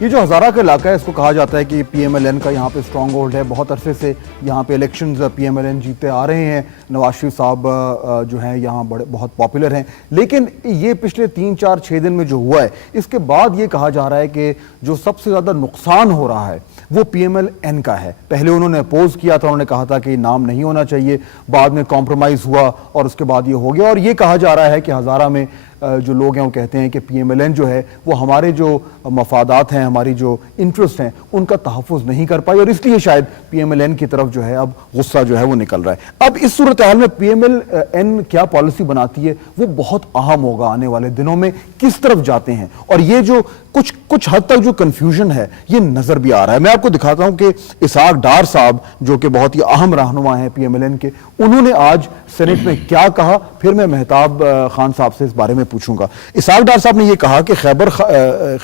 یہ جو ہزارہ کا علاقہ ہے اس کو کہا جاتا ہے کہ پی ایم ایل این کا یہاں پہ اسٹرانگ ہولڈ ہے. بہت عرصے سے یہاں پہ elections P M L N جیتے آ رہے ہیں. نواز شریف صاحب جو ہیں یہاں بہت پاپولر ہیں. لیکن یہ پچھلے 3-4-6 دن میں جو ہوا ہے اس کے بعد یہ کہا جا رہا ہے کہ جو سب سے زیادہ نقصان ہو رہا ہے وہ پی ایم ایل این کا ہے. پہلے انہوں نے اپوز کیا تھا, انہوں نے کہا تھا کہ نام نہیں ہونا چاہیے, بعد میں کمپرومائز ہوا اور اس کے بعد یہ ہو گیا. اور یہ کہا جا رہا ہے کہ ہزارہ میں جو لوگ ہیں وہ کہتے ہیں کہ پی ایم ایل این جو ہے وہ ہمارے جو مفادات ہیں, ہماری جو انٹرسٹ ہیں ان کا تحفظ نہیں کر پائی, اور اس لیے شاید پی ایم ایل این کی طرف جو ہے اب غصہ جو ہے وہ نکل رہا ہے. اب اس صورتحال میں پی ایم ایل این کیا پالیسی بناتی ہے وہ بہت اہم ہوگا آنے والے دنوں میں, کس طرف جاتے ہیں. اور یہ جو کچھ حد تک جو کنفیوژن ہے یہ نظر بھی آ رہا ہے. میں آپ کو دکھاتا ہوں کہ اسحاق ڈار صاحب جو کہ بہت ہی اہم رہنما ہیں پی ایم ایل این کے, انہوں نے آج سینٹ میں کیا کہا, پھر میں مہتاب خان صاحب سے اس بارے میں پوچھوں گا. اسحاق ڈار صاحب نے یہ کہا کہ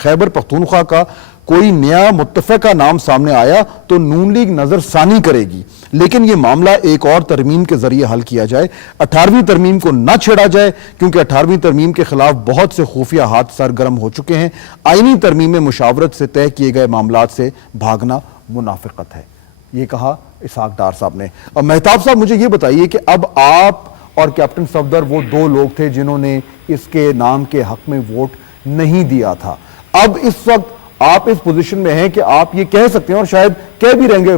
خیبر پختونخوا کا کوئی نیا متفقہ نام سامنے آیا تو نون لیگ نظر ثانی کرے گی, لیکن یہ معاملہ ایک اور ترمیم کے ذریعے حل کیا جائے. 18ویں ترمیم کو نہ چھیڑا جائے کیونکہ 18ویں ترمیم کے خلاف بہت سے خفیہ ہاتھ سرگرم ہو چکے ہیں. آئینی ترمیم میں مشاورت سے طے کیے گئے معاملات سے بھاگنا منافقت ہے. یہ کہا اسحاق ڈار صاحب نے. اور مہتاب صاحب مجھے یہ بتائیے کہ اب آپ اور کیپٹن صفدر وہ دو لوگ تھے جنہوں نے اس کے نام کے حق میں ووٹ نہیں دیا تھا. اب اس وقت آپ اس پوزیشن میں ہیں کہ آپ یہ کہہ سکتے ہیں اور شاید کہہ بھی رہیں گے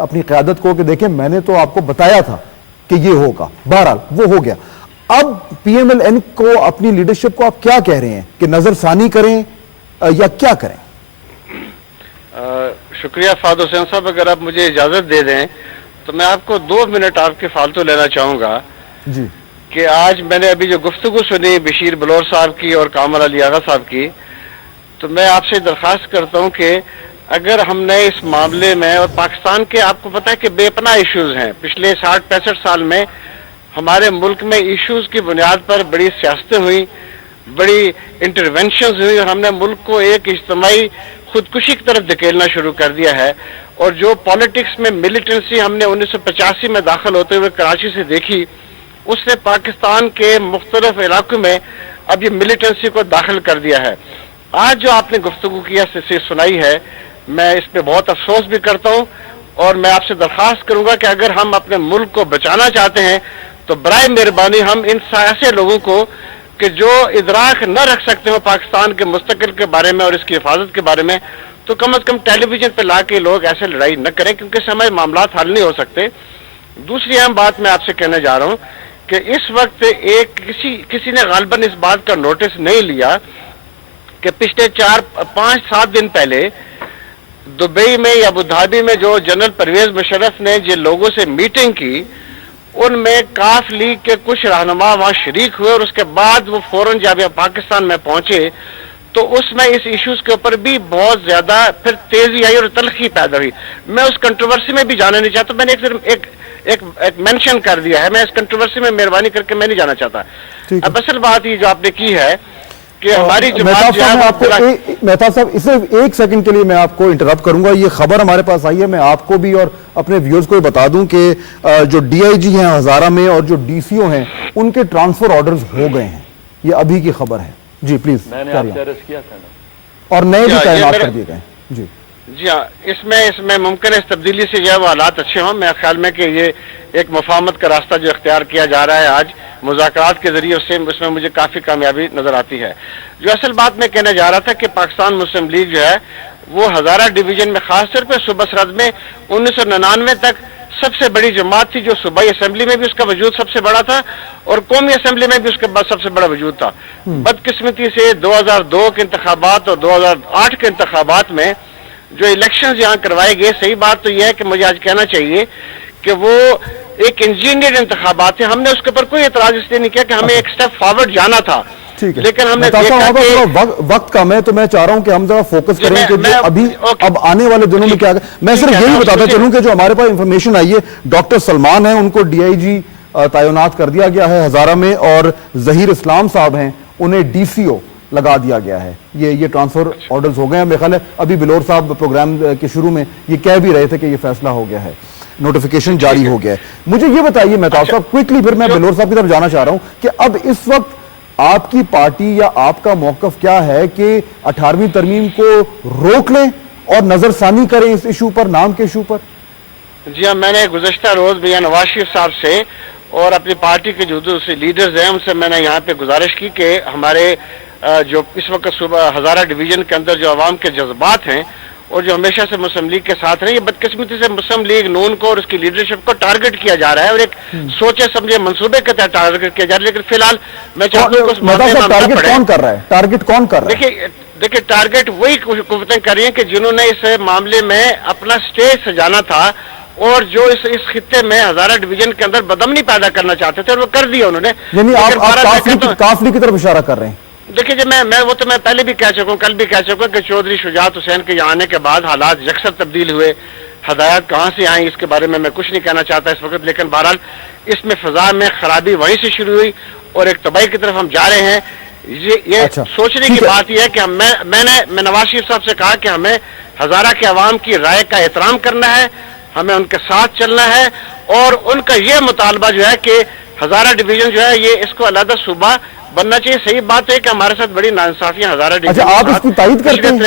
اپنی قیادت کو کہ دیکھیں میں نے تو آپ کو بتایا تھا کہ یہ ہوگا, بہرحال وہ ہو گیا. اب پی ایم ایل این کو اپنی لیڈرشپ کو آپ کیا کہہ رہے ہیں کہ نظر ثانی کریں یا کیا کریں؟ شکریہ فہد حسین صاحب, اگر آپ مجھے اجازت دے دیں تو میں آپ کو 2 منٹ آپ کے فالتو لینا چاہوں گا. جی, کہ آج میں نے ابھی جو گفتگو سنی بشیر بلور صاحب کی اور کامل علی آغا صاحب کی, تو میں آپ سے درخواست کرتا ہوں کہ اگر ہم نے اس معاملے میں, اور پاکستان کے آپ کو پتہ ہے کہ بے پناہ ایشوز ہیں, پچھلے 60-65 سال میں ہمارے ملک میں ایشوز کی بنیاد پر بڑی سیاستیں ہوئیں, بڑی انٹرونشنز ہوئی, اور ہم نے ملک کو ایک اجتماعی خودکشی کی طرف دھکیلنا شروع کر دیا ہے. اور جو پالیٹکس میں ملیٹنسی ہم نے 1985 میں داخل ہوتے ہوئے کراچی سے دیکھی, اس نے پاکستان کے مختلف علاقوں میں اب یہ ملیٹنسی کو داخل کر دیا ہے. آج جو آپ نے گفتگو کیا سے سنائی ہے, میں اس پہ بہت افسوس بھی کرتا ہوں, اور میں آپ سے درخواست کروں گا کہ اگر ہم اپنے ملک کو بچانا چاہتے ہیں تو برائے مہربانی ہم ان ایسے لوگوں کو کہ جو ادراک نہ رکھ سکتے ہو پاکستان کے مستقبل کے بارے میں اور اس کی حفاظت کے بارے میں, تو کم از کم ٹیلی ویژن پہ لا کے لوگ ایسے لڑائی نہ کریں, کیونکہ اس سے ہمارے معاملات حل نہیں ہو سکتے. دوسری اہم بات میں آپ سے کہنے جا رہا ہوں کہ اس وقت کسی نے غالباً اس بات کا نوٹس نہیں لیا کہ پچھلے 4-5-7 دن پہلے دبئی میں یا ابوظہبی میں جو جنرل پرویز مشرف نے جن لوگوں سے میٹنگ کی, ان میں کاف لیگ کے کچھ رہنما وہاں شریک ہوئے, اور اس کے بعد وہ فوراً جب پاکستان میں پہنچے تو اس میں اس ایشوز کے اوپر بھی بہت زیادہ پھر تیزی آئی اور تلخی پیدا ہوئی. میں اس کنٹروورسی میں بھی جانا نہیں چاہتا, میں نے ایک مینشن کر دیا ہے, میں اس کنٹروورسی میں مہربانی کر کے میں نہیں جانا چاہتا. اب اصل بات یہ جو آپ نے کی ہے کہ ہماری مہتاب صاحب صرف 1 سیکنڈ کے لیے میں آپ کو انٹرپٹ کروں گا. یہ خبر ہمارے پاس آئی ہے, میں آپ کو بھی اور اپنے ویورز کو بتا دوں کہ جو ڈی آئی جی ہیں ہزارہ میں اور جو ڈی سی او ہیں ان کے ٹرانسفر آرڈرز ہو گئے ہیں. یہ ابھی کی خبر ہے. جی پلیز. میں نے آپ سے عرض کیا تھا نا, اور نئے بھی تعینات کر دیے گئے. جی ہاں, اس میں ممکن ہے اس تبدیلی سے جو ہے وہ حالات اچھے ہوں. میرے خیال میں کہ یہ ایک مفاہمت کا راستہ جو اختیار کیا جا رہا ہے آج مذاکرات کے ذریعے, اس میں مجھے کافی کامیابی نظر آتی ہے. جو اصل بات میں کہنے جا رہا تھا کہ پاکستان مسلم لیگ جو ہے وہ ہزارہ ڈویژن میں خاص طور پہ صوبہ سرحد میں 1999 تک سب سے بڑی جماعت تھی, جو صوبائی اسمبلی میں بھی اس کا وجود سب سے بڑا تھا اور قومی اسمبلی میں بھی اس کے بعد سب سے بڑا وجود تھا. بدقسمتی سے 2002 کے انتخابات اور 2008 کے انتخابات میں جو الیکشنز یہاں کروائے گئے, صحیح بات تو یہ ہے کہ مجھے آج کہنا چاہیے کہ وہ ایک انجینئر انتخابات ہیں. ہم نے اس کے اوپر کوئی اعتراض اس لیے نہیں کیا کہ ہمیں ایک سٹیپ فارورڈ جانا تھا, لیکن ہم نے دیکھا کہ وقت کم ہے, تو میں چاہ رہا ہوں کہ ہم ذرا فوکس کریں کہ ابھی اب آنے والے دنوں میں کیا. میں صرف یہی بتاتا چلوں کہ جو ہمارے پاس انفارمیشن آئی ہے, ڈاکٹر سلمان ہیں, ان کو ڈی آئی جی تعینات کر دیا گیا ہے ہزارہ میں, اور ظہیر اسلام صاحب ہیں, انہیں ڈی سی او لگا دیا گیا ہے. یہ ٹرانسفر آرڈرز ہو گئے ہیں. میرے خیال ہے ابھی بلور صاحب پروگرام کے شروع میں یہ کہہ بھی رہے تھے کہ یہ فیصلہ ہو گیا ہے, نوٹیفیکیشن جاری ہو گیا ہے. مجھے یہ بتائیے مہتاب صاحب کوئکلی, پھر میں بلور صاحب کی طرف جانا چاہ رہا ہوں کہ اب اس وقت آپ کی پارٹی یا آپ کا موقف کیا ہے کہ 18ویں ترمیم کو روک لیں اور نظر ثانی کریں اس ایشو پر، نام کے ایشو پر؟ جی ہاں، میں نے گزشتہ روز میاں نواز شریف صاحب سے اور اپنی پارٹی کے جو دوسرے لیڈرز ہیں ان سے میں نے یہاں پہ گزارش کی کہ ہمارے جو اس وقت صبح ہزارہ ڈویژن کے اندر جو عوام کے جذبات ہیں اور جو ہمیشہ سے مسلم لیگ کے ساتھ رہے، یہ بدقسمتی سے مسلم لیگ نون کو اور اس کی لیڈرشپ کو ٹارگٹ کیا جا رہا ہے اور ایک سوچے سمجھے منصوبے کے تحت ٹارگٹ کیا جا رہا ہے، لیکن فی الحال میں چاہتا ہوں کہ اس معاملے میں ٹارگٹ کون کر رہا ہے؟ ٹارگٹ کون کر رہا ہے؟ دیکھیں ٹارگٹ وہی قوتیں کر رہی ہیں کہ جنہوں نے اس معاملے میں اپنا اسٹیج سجانا تھا اور جو اس خطے میں ہزارہ ڈویژن کے اندر بدامنی پیدا کرنا چاہتے تھے اور وہ کر دیا انہوں نے. یعنی آپ کافری کی طرف اشارہ کر رہے ہیں؟ دیکھیں جی میں پہلے بھی کہہ چکا ہوں، کل بھی کہہ چکا ہوں کہ چودھری شجاعت حسین کے یہاں آنے کے بعد حالات یکسر تبدیل ہوئے. ہدایات کہاں سے آئیں اس کے بارے میں کچھ نہیں کہنا چاہتا اس وقت، لیکن بہرحال اس میں فضا میں خرابی وہیں سے شروع ہوئی اور ایک تباہی کی طرف ہم جا رہے ہیں. یہ سوچنے کی بات یہ ہے کہ میں نواز شریف صاحب سے کہا کہ ہمیں ہزارہ کے عوام کی رائے کا احترام کرنا ہے، ہمیں ان کے ساتھ چلنا ہے اور ان کا یہ مطالبہ جو ہے کہ ہزارہ ڈویژن جو ہے یہ اس کو علیحدہ صوبہ بننا چاہیے. صحیح بات ہے کہ ہمارے ساتھ بڑی ناانصافیاں ہزارہ ڈویژن. آپ اس کی تائید کرتے ہیں؟